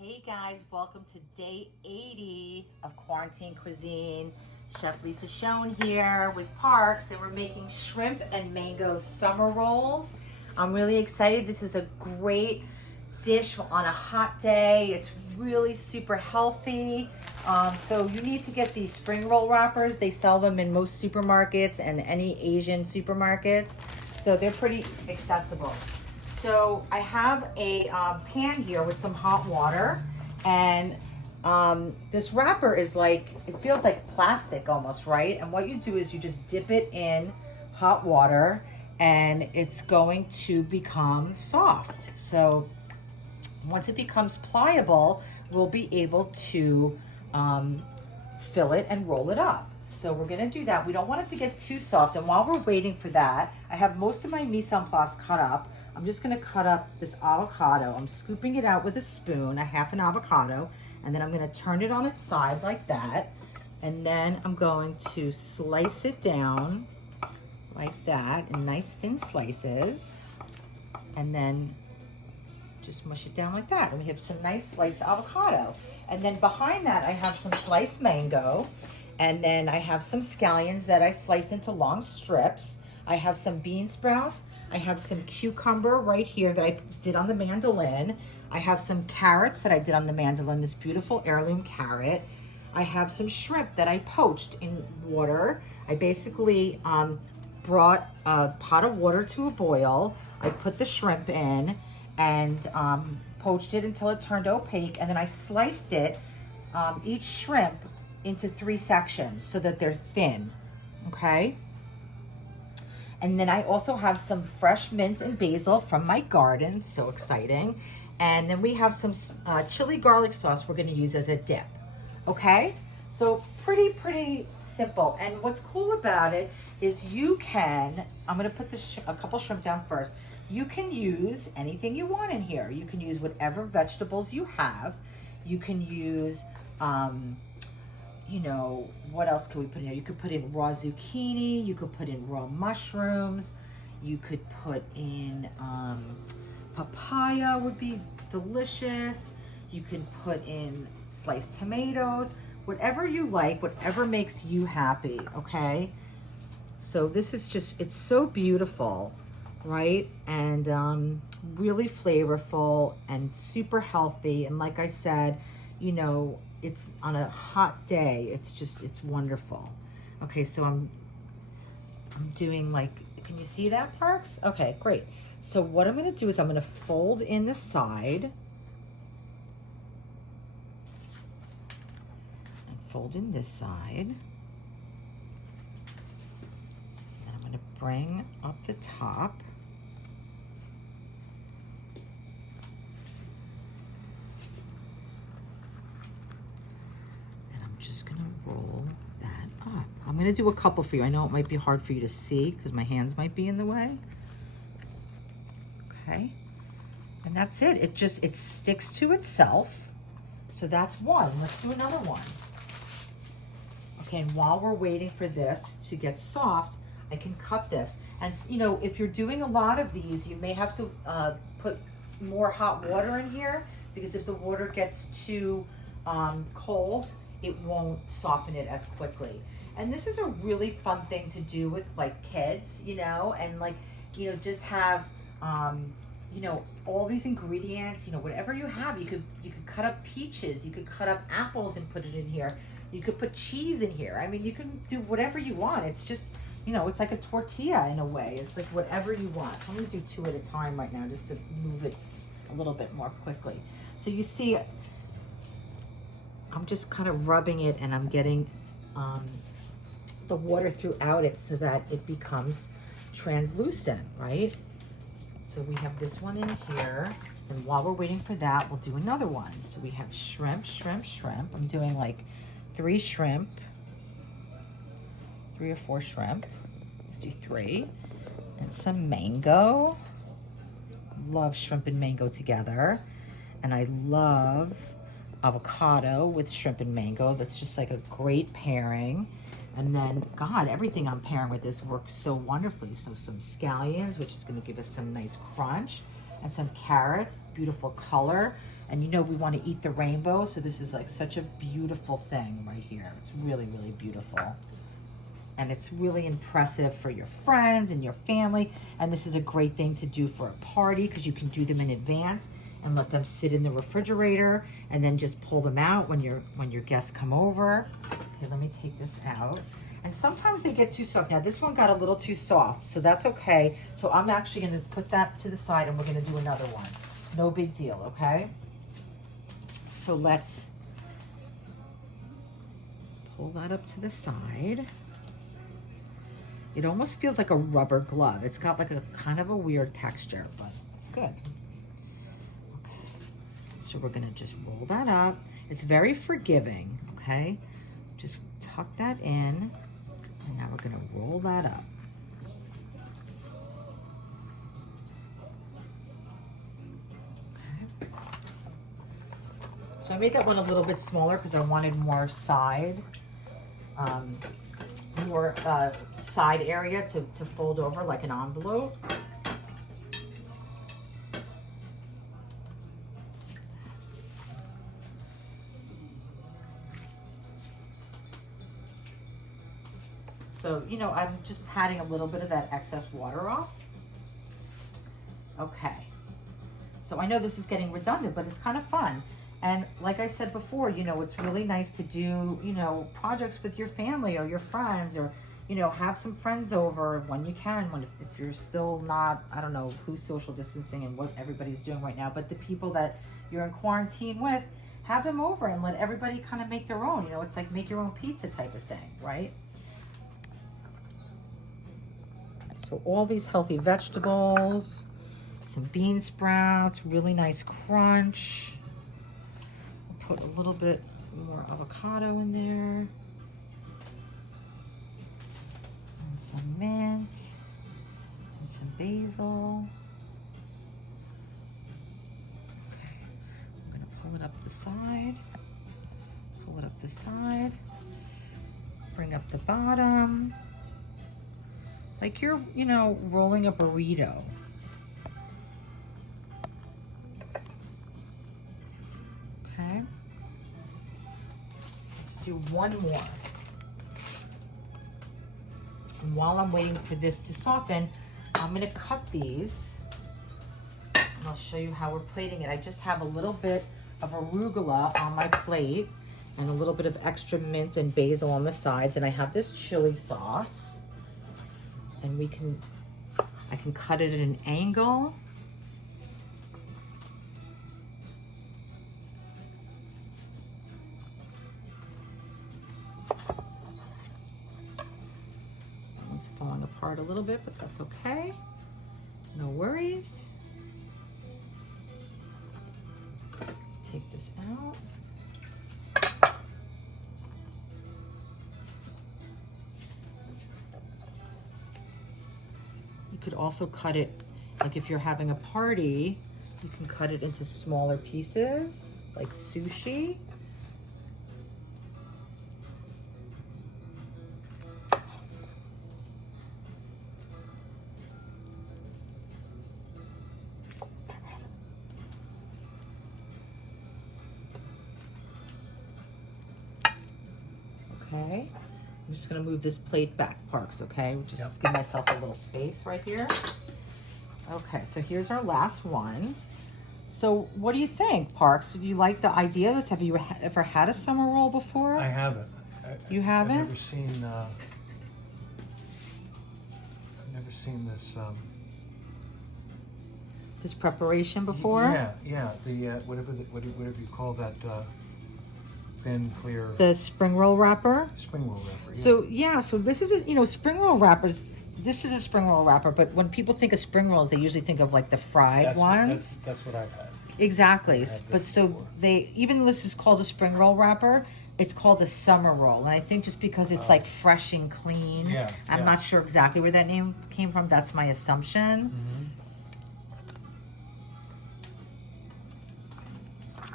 Hey guys, welcome to day 80 of Quarantine Cuisine. Chef Lisa Schoen here with Parks, and we're making shrimp and mango summer rolls. I'm really excited. This is a great dish on a hot day. It's really super healthy. So you need to get these spring roll wrappers. They sell them in most supermarkets and any Asian supermarkets. So they're pretty accessible. So I have a pan here with some hot water, and this wrapper is like, it feels like plastic almost, right? And what you do is you just dip it in hot water and it's going to become soft. So once it becomes pliable, we'll be able to fill it and roll it up. So we're gonna do that. We don't want it to get too soft. And while we're waiting for that, I have most of my mise en place cut up. I'm just gonna cut up this avocado. I'm scooping it out with a spoon, a half an avocado, and then I'm gonna turn it on its side like that. And then I'm going to slice it down like that in nice thin slices. And then just mush it down like that. And we have some nice sliced avocado. And then behind that, I have some sliced mango. And then I have some scallions that I sliced into long strips. I have some bean sprouts. I have some cucumber right here that I did on the mandolin. I have some carrots that I did on the mandolin, this beautiful heirloom carrot. I have some shrimp that I poached in water. I basically brought a pot of water to a boil. I put the shrimp in and poached it until it turned opaque, and then I sliced it, each shrimp, into 3 sections so that they're thin, okay? And then I also have some fresh mint and basil from my garden, so exciting. And then we have some chili garlic sauce we're gonna use as a dip, okay? So pretty simple. And what's cool about it is you can, I'm gonna put a couple shrimp down first. You can use anything you want in here. You can use whatever vegetables you have. You can use, you know, what else could we put in here? You could put in raw zucchini. You could put in raw mushrooms. You could put in papaya, would be delicious. You can put in sliced tomatoes. Whatever you like, whatever makes you happy, okay? So this is just, it's so beautiful, right? And really flavorful and super healthy. And like I said, you know, it's on a hot day. It's just, it's wonderful. Okay, so I'm doing like, can you see that, Parks? Okay, great. So what I'm gonna do is I'm gonna fold in the side and fold in this side. And I'm gonna bring up the top. Roll that up. I'm gonna do a couple for you. I know it might be hard for you to see because my hands might be in the way. Okay, and that's it. It sticks to itself. So that's one. Let's do another one. Okay, and while we're waiting for this to get soft, I can cut this. And you know, if you're doing a lot of these, you may have to put more hot water in here, because if the water gets too cold, it won't soften it as quickly. And this is a really fun thing to do with like kids, you know, and like, you know, just have, you know, all these ingredients, you know, whatever you have. You could cut up peaches, you could cut up apples and put it in here. You could put cheese in here. I mean, you can do whatever you want. It's just, you know, it's like a tortilla in a way. It's like whatever you want. So I'm gonna do 2 at a time right now just to move it a little bit more quickly. So you see, I'm just kind of rubbing it, and I'm getting the water throughout it so that it becomes translucent, right? So we have this one in here, and while we're waiting for that, we'll do another one. So we have shrimp. I'm doing like 3 shrimp, 3 or 4 shrimp. Let's do 3. And some mango. Love shrimp and mango together. And I love avocado with shrimp and mango. That's just like a great pairing. And then, God, everything I'm pairing with this works so wonderfully. So some scallions, which is gonna give us some nice crunch. and some carrots, beautiful color. And you know we want to eat the rainbow, so this is like such a beautiful thing right here. It's really, really beautiful. And it's really impressive for your friends and your family. And this is a great thing to do for a party because you can do them in advance and let them sit in the refrigerator and then just pull them out when your guests come over. Okay, let me take this out. And sometimes they get too soft. Now this one got a little too soft, so that's okay. So I'm actually gonna put that to the side and we're gonna do another one. No big deal, okay? So let's pull that up to the side. It almost feels like a rubber glove. It's got like a kind of a weird texture, but it's good. Okay, so we're gonna just roll that up. It's very forgiving, okay? Just tuck that in, and now we're gonna roll that up. So I made that one a little bit smaller because I wanted more side area to fold over like an envelope. So, you know, I'm just patting a little bit of that excess water off. Okay. So I know this is getting redundant, but it's kind of fun. And like I said before, you know, it's really nice to do, you know, projects with your family or your friends, or, you know, have some friends over when you can, if you're still not, I don't know who's social distancing and what everybody's doing right now, but the people that you're in quarantine with, have them over and let everybody kind of make their own. You know, it's like make your own pizza type of thing, right? So all these healthy vegetables, some bean sprouts, really nice crunch. Put a little bit more avocado in there. And some mint. And some basil. Okay. I'm going to pull it up the side. Pull it up the side. Bring up the bottom. Like you're, you know, rolling a burrito. Okay. Do one more. And while I'm waiting for this to soften, I'm going to cut these and I'll show you how we're plating it. I just have a little bit of arugula on my plate and a little bit of extra mint and basil on the sides, and I have this chili sauce, and I can cut it at an angle. It's falling apart a little bit, but that's okay. No worries. Take this out. You could also cut it, like if you're having a party, you can cut it into smaller pieces, like sushi. Okay, I'm just gonna move this plate back, Parks, okay? Just give myself a little space right here. Okay, so here's our last one. So what do you think, Parks? Do you like the ideas? Have you ever had a summer roll before? I haven't. You haven't? I've never seen this. This preparation before? Yeah. The whatever you call that thin, clear. The spring roll wrapper. Spring roll wrapper. Yeah. So this is spring roll wrappers. This is a spring roll wrapper, but when people think of spring rolls, they usually think of like the fried ones. That's what I've had. Exactly. But so even though this is called a spring roll wrapper, it's called a summer roll. And I think just because it's like fresh and clean, I'm not sure exactly where that name came from. That's my assumption. Mm-hmm.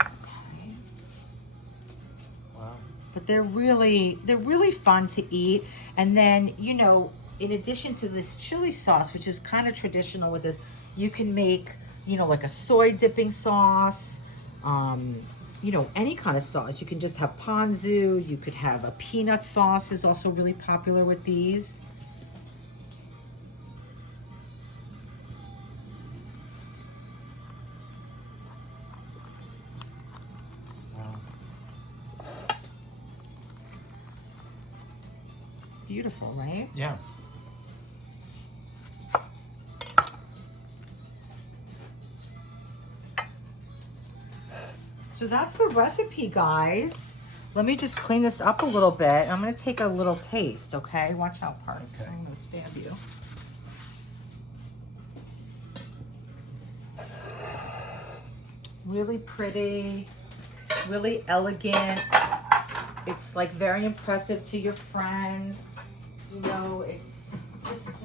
Okay. Wow. But they're really fun to eat. And then, you know, in addition to this chili sauce, which is kind of traditional with this, you can make you know, like a soy dipping sauce, you know, any kind of sauce. You can just have ponzu. You could have a peanut sauce is also really popular with these. Wow. Beautiful, right? Yeah. So that's the recipe, guys. Let me just clean this up a little bit. I'm gonna take a little taste, okay? Watch out, Parse. Okay. I'm gonna stab you. Really pretty, really elegant. It's like very impressive to your friends. You know, it's just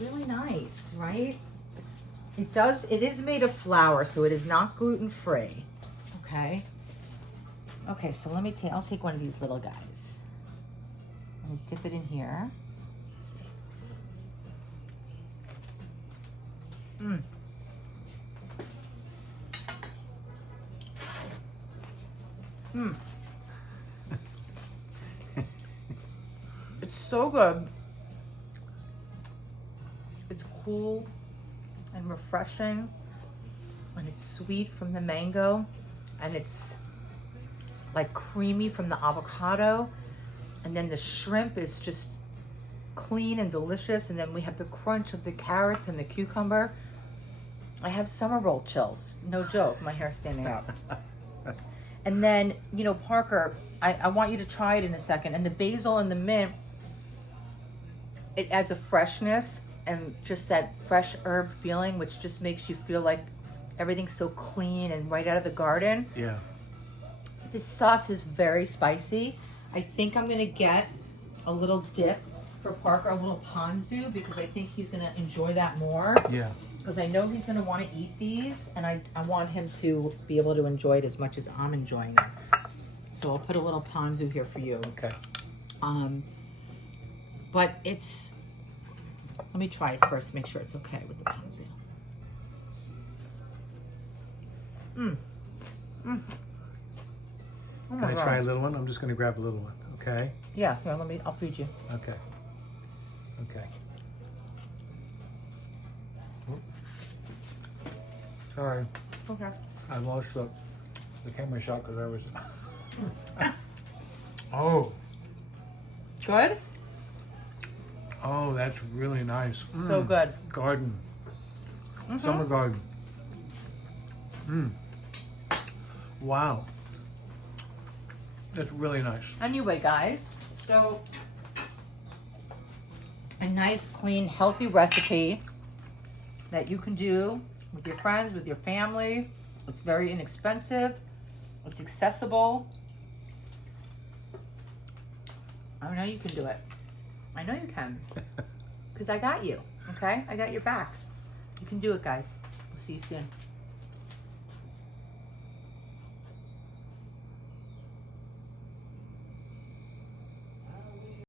really nice, right? It is made of flour, so it is not gluten-free, okay? Okay, so I'll take one of these little guys. I'm gonna dip it in here. Mmm. Mmm. It's so good. It's cool and refreshing, and it's sweet from the mango, and it's like creamy from the avocado, and then the shrimp is just clean and delicious, and then we have the crunch of the carrots and the cucumber. I have summer roll chills, no joke. My hair's standing up. And then, you know, Parker, I want you to try it in a second, and the basil and the mint, it adds a freshness and just that fresh herb feeling, which just makes you feel like everything's so clean and right out of the garden. Yeah. This sauce is very spicy. I think I'm gonna get a little dip for Parker, a little ponzu, because I think he's gonna enjoy that more. Yeah. Because I know he's gonna wanna eat these, and I want him to be able to enjoy it as much as I'm enjoying it. So I'll put a little ponzu here for you. Okay. But it's, let me try it first, make sure it's okay with the ponzu. Mmm. Mmm. Oh Can I try a little one? I'm just going to grab a little one, okay? Yeah, here, I'll feed you. Okay. Okay. Oop. Sorry, Okay. I lost the camera shot because I was... Oh. Good? Oh, that's really nice. So good. Garden. Mhm. Summer garden. Wow. That's really nice. Anyway, guys, so a nice, clean, healthy recipe that you can do with your friends, with your family. It's very inexpensive. It's accessible. I know you can do it. I know you can. Because I got you, okay? I got your back. You can do it, guys. We'll see you soon.